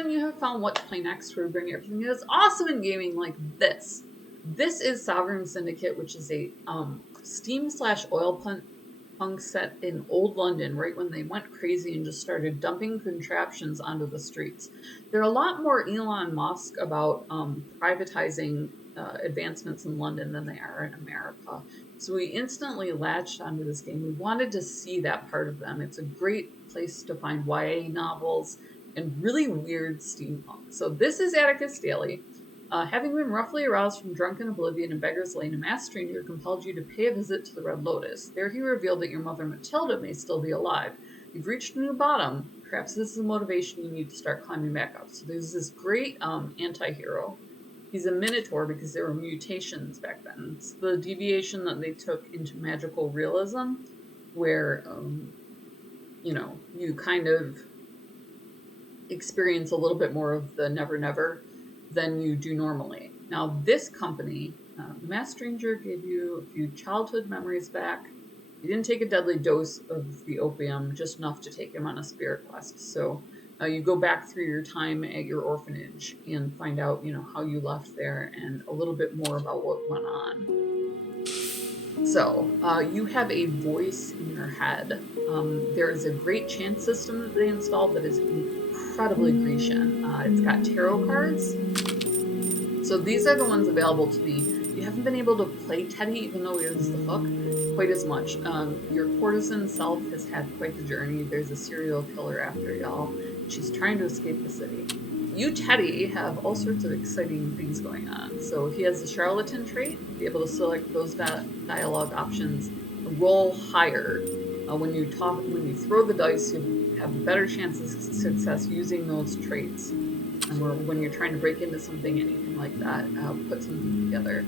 everyone, you have found What to Play Next, where we bring you everything that is awesome in gaming like this. This is Sovereign Syndicate, which is a steam/oil punk set in old London, right when they went crazy and just started dumping contraptions onto the streets. There are a lot more Elon Musk about privatizing advancements in London than they are in America. So we instantly latched onto this game. We wanted to see that part of them. It's a great place to find YA novels and really weird steampunk. So this is Atticus Daily. Having been roughly aroused from drunken oblivion in Beggar's Lane, a masked stranger compelled you to pay a visit to the Red Lotus. There he revealed that your mother Matilda may still be alive. You've reached a new bottom. Perhaps this is the motivation you need to start climbing back up. So there's this great anti-hero. He's a minotaur because there were mutations back then. It's the deviation that they took into magical realism, where, you kind of experience a little bit more of the never never than you do normally. Now this company, the Masked Stranger, gave you a few childhood memories back. He didn't take a deadly dose of the opium, just enough to take him on a spirit quest. So you go back through your time at your orphanage and find out, how you left there and a little bit more about what went on. So, you have a voice in your head. There is a great chant system that they installed that is incredibly Grecian. It's got tarot cards. So these are the ones available to me. You haven't been able to play Teddy, even though he is the hook, quite as much. Your courtesan self has had quite the journey. There's a serial killer after y'all. She's trying to escape the city. You, Teddy, have all sorts of exciting things going on. So he has the charlatan trait, be able to select those dialogue options, roll higher. When you throw the dice, you have a better chance of success using those traits. And when you're trying to break into something, anything like that, put something together.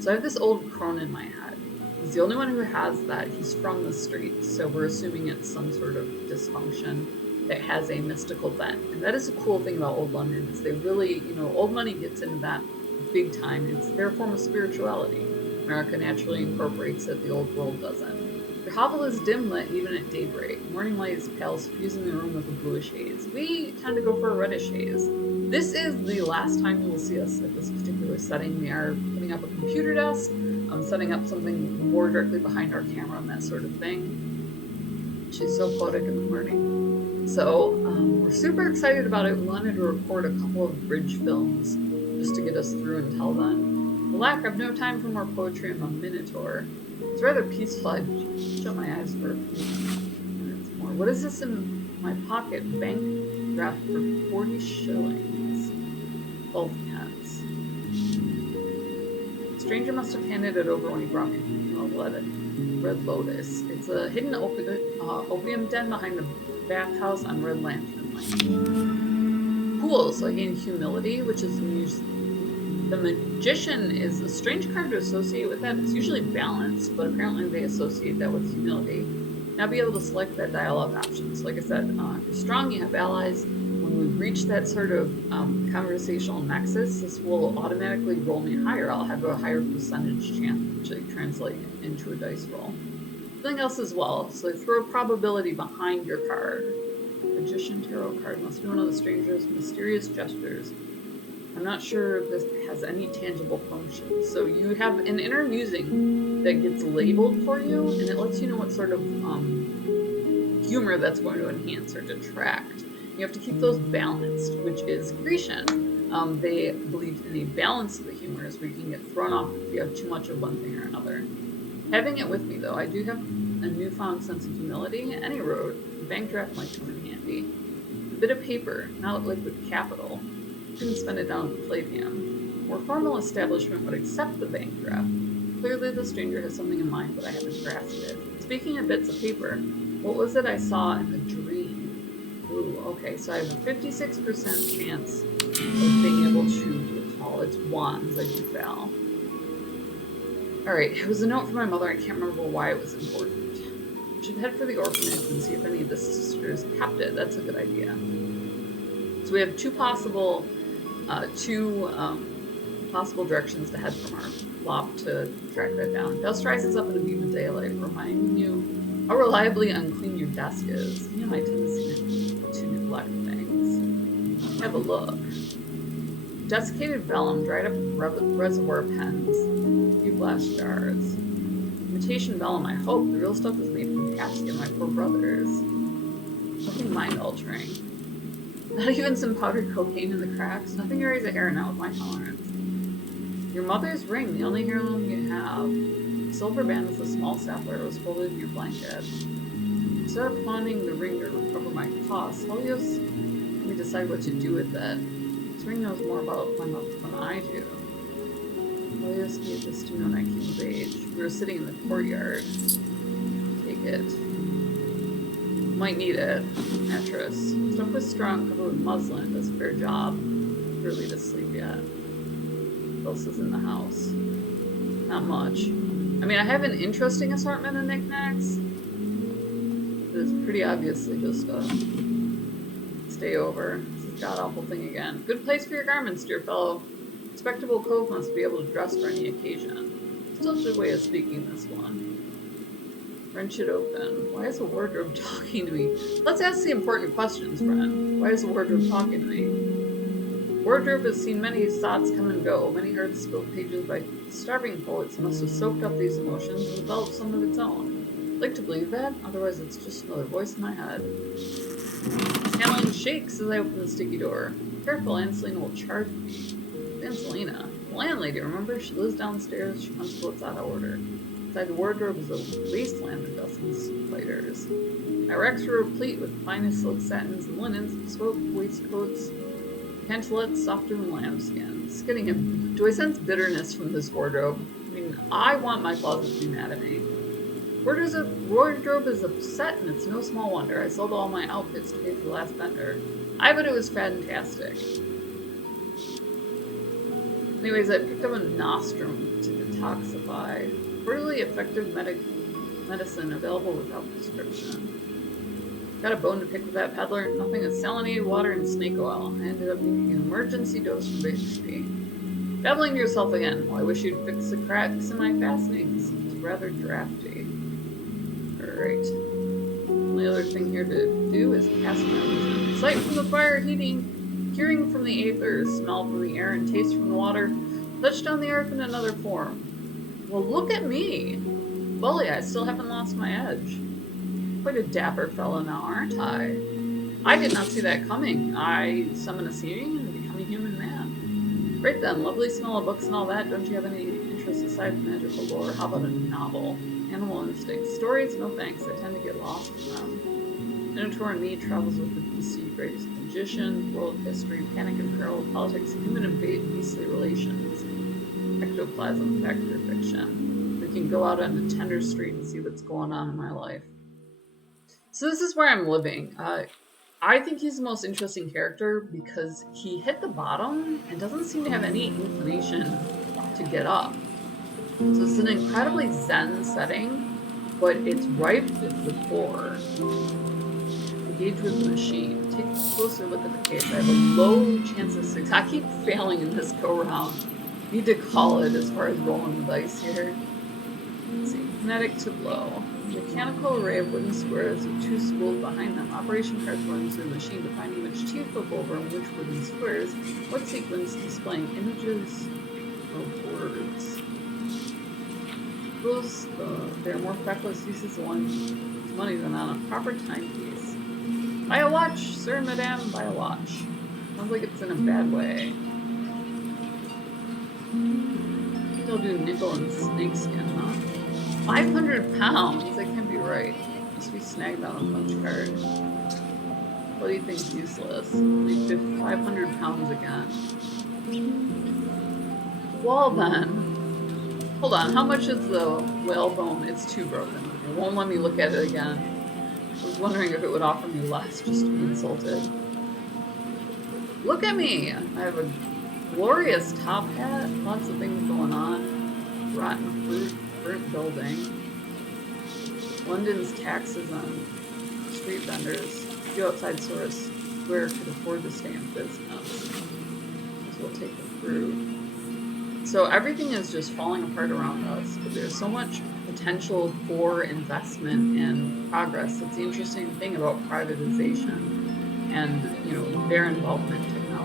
So I have this old crone in my head. He's the only one who has that. He's from the streets, so we're assuming it's some sort of dysfunction that has a mystical bent. And that is a cool thing about Old London, is they really, old money gets into that big time. It's their form of spirituality. America naturally incorporates it, the old world doesn't. Your hovel is dim lit even at daybreak. Morning light is pale, suffusing the room with a bluish haze. We tend to go for a reddish haze. This is the last time you will see us at this particular setting. We are putting up a computer desk, setting up something more directly behind our camera and that sort of thing. She's so poetic in the morning. So we're super excited about it. We wanted to record a couple of bridge films just to get us through until then. Alack, I've no time for more poetry. I'm a minotaur. It's rather peaceful. I shut my eyes for a few minutes more. What is this in my pocket? Bank draft for 40 shillings. 12 pence. The stranger must have handed it over when he brought me the Red Lotus. It's a hidden opium den behind the bathhouse on Red Lantern Lane. Cool, so I gain humility, which is the magician is a strange card to associate with that. It's usually balanced, but apparently they associate that with humility. Now be able to select that dialogue option. So like I said, if you're strong, you have allies. When we reach that sort of conversational nexus, this will automatically roll me higher. I'll have a higher percentage chance to translate into a dice roll. Something else as well. So throw a probability behind your card. Magician tarot card must be one of the stranger's mysterious gestures. I'm not sure if this has any tangible function. So you have an inner musing that gets labeled for you, and it lets you know what sort of humor that's going to enhance or detract. You have to keep those balanced, which is Grecian. They believe in a balance of the humors where you can get thrown off if you have too much of one thing or another. Having it with me, though, I do have a newfound sense of humility. Any road, a bank draft might come in handy. A bit of paper, not liquid capital. You can spend it down at the Palladium. A more formal establishment would accept the bank draft. Clearly the stranger has something in mind, but I haven't grasped it. Speaking of bits of paper, what was it I saw in the dream? Ooh, okay, so I have a 56% chance of being able to recall. It's wands, I do fail. Alright, it was a note from my mother. I can't remember why it was important. We should head for the orphanage and see if any of the sisters kept it. That's a good idea. So we have two possible directions to head from our flop to track that down. Dust rises up in a beam of daylight, reminding you how reliably unclean your desk is. You know my tendency to neglect things. Have a look. Desiccated vellum, dried up reservoir pens, a few glass jars. Imitation vellum, I hope. The real stuff is made from calcium, my poor brothers. Nothing mind-altering. Not even some powdered cocaine in the cracks. Nothing to raise a hair now with my tolerance. Your mother's ring, the only heirloom you have. The silver band with a small sapphire was folded in your blanket. Instead of pawning the ring to recover my costs, Helios let me decide what to do with it. This ring knows more about my mother than I do. Helios gave this to me when I came of age. We were sitting in the courtyard. Take it. Might need it. Mattress. Stuff was strong, covered with muslin. Does a fair job. Early to sleep yet. What else is in the house? Not much. I mean, I have an interesting assortment of knickknacks. But it's pretty obviously just a stay over. This is god-awful thing again. Good place for your garments, dear fellow. Respectable cove must be able to dress for any occasion. Still a good way of speaking, this one. Wrench it open. Why is the wardrobe talking to me? Let's ask the important questions, friend. Why is the wardrobe talking to me? Wardrobe has seen many thoughts come and go. Many heart-spilled pages by starving poets must have soaked up these emotions and developed some of its own. I'd like to believe that, otherwise it's just another voice in my head. Handling shakes as I open the sticky door. Careful, Anselina will charge me. Anselina? The landlady, remember? She lives downstairs. She wants what's out of order. Inside the wardrobe is a wasteland of dozens of fighters. My racks were replete with finest silk satins and linens, bespoke waistcoats, pantalettes softer than lambskin. It's getting him. Do I sense bitterness from this wardrobe? I mean, I want my closet to be mad at me. Wardrobe is upset, and it's no small wonder. I sold all my outfits to pay for the last vendor. I bet it was fantastic. Anyways, I picked up a nostrum to detoxify. Really effective medicine available without prescription. Got a bone to pick with that peddler. Nothing but salinated water and snake oil. I ended up needing an emergency dose from Bixby. Babbling to yourself again. Well, I wish you'd fix the cracks in my fastenings. It's rather drafty. Alright. Only other thing here to do is cast my illusion. Sight from the fire heating, hearing from the aethers, smell from the air, and taste from the water. Touch down the earth in another form. Well, look at me! Bully, I still haven't lost my edge. Quite a dapper fellow now, aren't I? I did not see that coming. I summon a seeing and become a human man. Great then, lovely smell of books and all that. Don't you have any interest aside from magical lore? How about a novel? Animal instincts. Stories? No thanks. I tend to get lost in them. Minotaur and me travels with the BC greatest magician, world history, panic and peril, politics, human and beastly relations. Ectoplasm, fact or fiction. We can go out on a tender street and see what's going on in my life. So this is where I'm living. I think he's the most interesting character because he hit the bottom and doesn't seem to have any inclination to get up. So it's an incredibly zen setting, but it's ripe with the poor. Engage with the machine. Take a closer look at the case. I have a low chance of success. I keep failing in this go-round. Need to call it as far as rolling the dice here. Let's see. Kinetic to low. Mechanical array of wooden squares with two spools behind them. Operation cards running through the machine defining which teeth flip over and which wooden squares. What sequence displaying images of words. Those, they are more feckless uses of one's money than on a proper timepiece. Buy a watch, sir, madame, buy a watch. Sounds like it's in a bad way. They'll do nickel and snakeskin, huh? 500 pounds? That can't be right. Must be snagged on a punch card. What do you think's useless? Need 500 pounds again. Well then. Hold on, how much is the whalebone? It's too broken. It won't let me look at it again. I was wondering if it would offer me less just to be insulted. Look at me! I have a glorious top hat, lots of things going on. Rotten fruit, burnt building. London's taxes on street vendors. Few outside stores where could afford to stay in business. So we'll take the fruit. So everything is just falling apart around us, but there's so much potential for investment and progress. That's the interesting thing about privatization and, you know, their involvement in technology.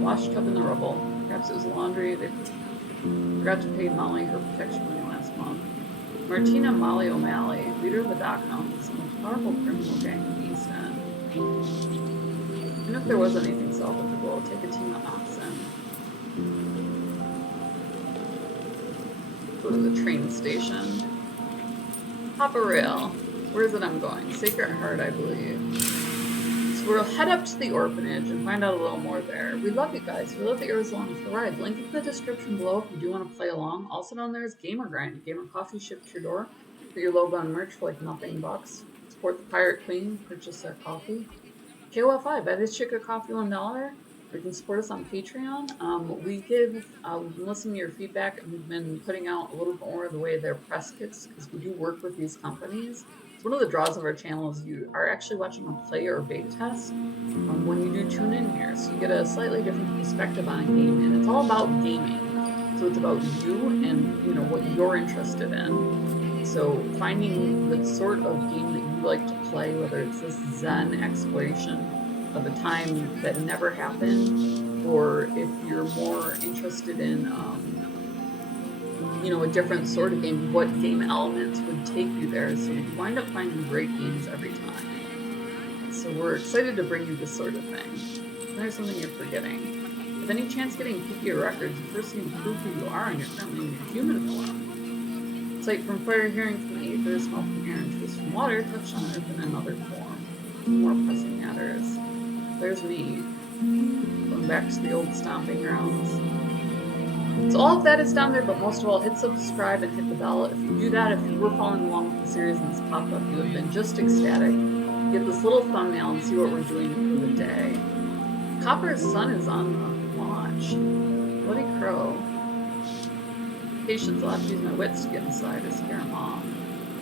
Wash tub in the rubble. Perhaps it was laundry. They forgot to pay Molly her protection money last month. Martina Molly O'Malley, leader of the Dock Hounds, the most powerful criminal gang in the East End. And if there was anything salvageable, take a team of oxen. Go to the train station. Hop a rail. Where is it I'm going? Sacred Heart, I believe. So we'll head up to the orphanage and find out a little more there. We love you guys. We love the ears along for the ride. Link in the description below if you do want to play along. Also down there is Gamer Grind. Gamer Coffee shipped to your door. Put your logo on merch for like nothing bucks. Support the Pirate Queen. Purchase their coffee. KOF5, buy this chick a coffee $1. You can support us on Patreon. We've been listening to your feedback, and we've been putting out a little bit more of the way of their press kits because we do work with these companies. So one of the draws of our channel is you are actually watching a play or a beta test when you do tune in here. So you get a slightly different perspective on a game, and it's all about gaming. So it's about you and what you're interested in. So finding the sort of game that you like to play, whether it's this Zen exploration of a time that never happened, or if you're more interested in a different sort of game, what game elements would take you there. So you wind up finding great games every time. So we're excited to bring you this sort of thing. And there's something you're forgetting. With any chance getting PPA records, you first need to prove who you are and you're currently in your human form. Sight from fire, hearing from the aether, smell from air, and taste from water, touch on earth in another form. More pressing matters. There's me. Going back to the old stomping grounds. So all of that is down there, but most of all, hit subscribe and hit the bell. If you do that, if you were following along with the series and this popped up, you have been just ecstatic. Get this little thumbnail and see what we're doing for the day. Copper's son is on the launch. Bloody crow. Patience, I'll have to use my wits to get inside or scare him off.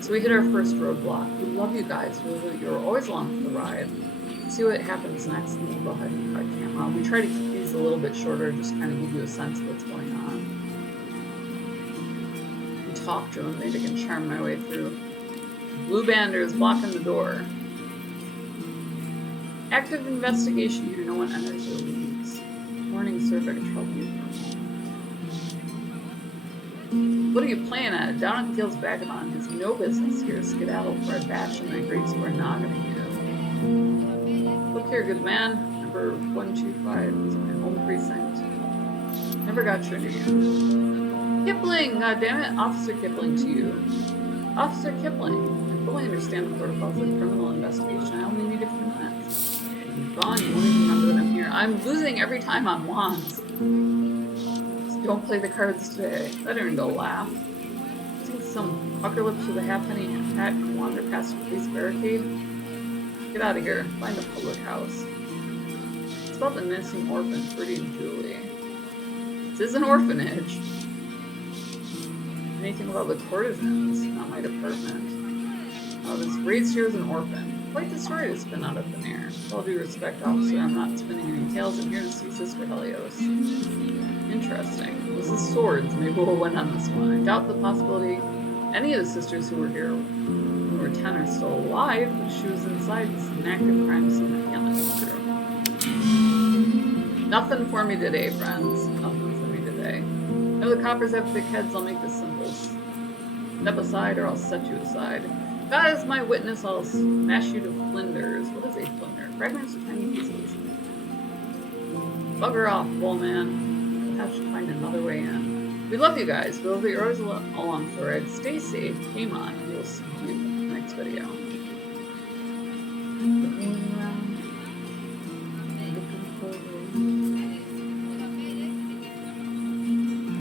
So we hit our first roadblock. We love you guys. You're always along for the ride. See what happens next, and we'll go ahead and cut camera. We try to keep these a little bit shorter, just kind of give you a sense of what's going on. And talk to them, maybe I can charm my way through. Blue Bander is blocking the door. Active investigation here, no one enters or leaves. Warning, sir, if I can trouble you for a moment. What are you playing at? Down at the Gills Vagabond has no business here. Skedaddle for a bash in that great square noggin here. Look here, good man. Number 125 is my home precinct. Never got your name. Kipling! Goddammit! Officer Kipling to you. Officer Kipling. I fully understand the protocols of criminal investigation. I only need a few minutes. I'm gone. You won't even remember that I'm here. I'm losing every time on wands. Just don't play the cards today. That earned a laugh. See some pucker lips with a halfpenny hat can wander past a police barricade. Get out of here. Find a public house. It's about the missing orphan, Freddie and Julie. This is an orphanage. Anything about the courtesans? Not my department. I was raised here as an orphan. Quite the story to spin out of thin air. With all due respect, officer, I'm not spinning any tales. I'm here to see Sister Helios. Interesting. This is swords. Maybe we'll win on this one. I doubt the possibility any of the sisters who were here when we were 10 are still alive, but she was inside. This is an active crime scene that can't let me through. Nothing for me today, friends. Nothing for me today. No, the coppers have thick heads. I'll make this simple. Step aside or I'll set you aside. God is my witness, I'll smash you to flinders. What is a flinder? Fragments of tiny pieces. Bugger off, bull man. We'll have to find another way in. We love you guys. We'll be yours along for the ride. Stay safe. Game on. We'll see you in the next video.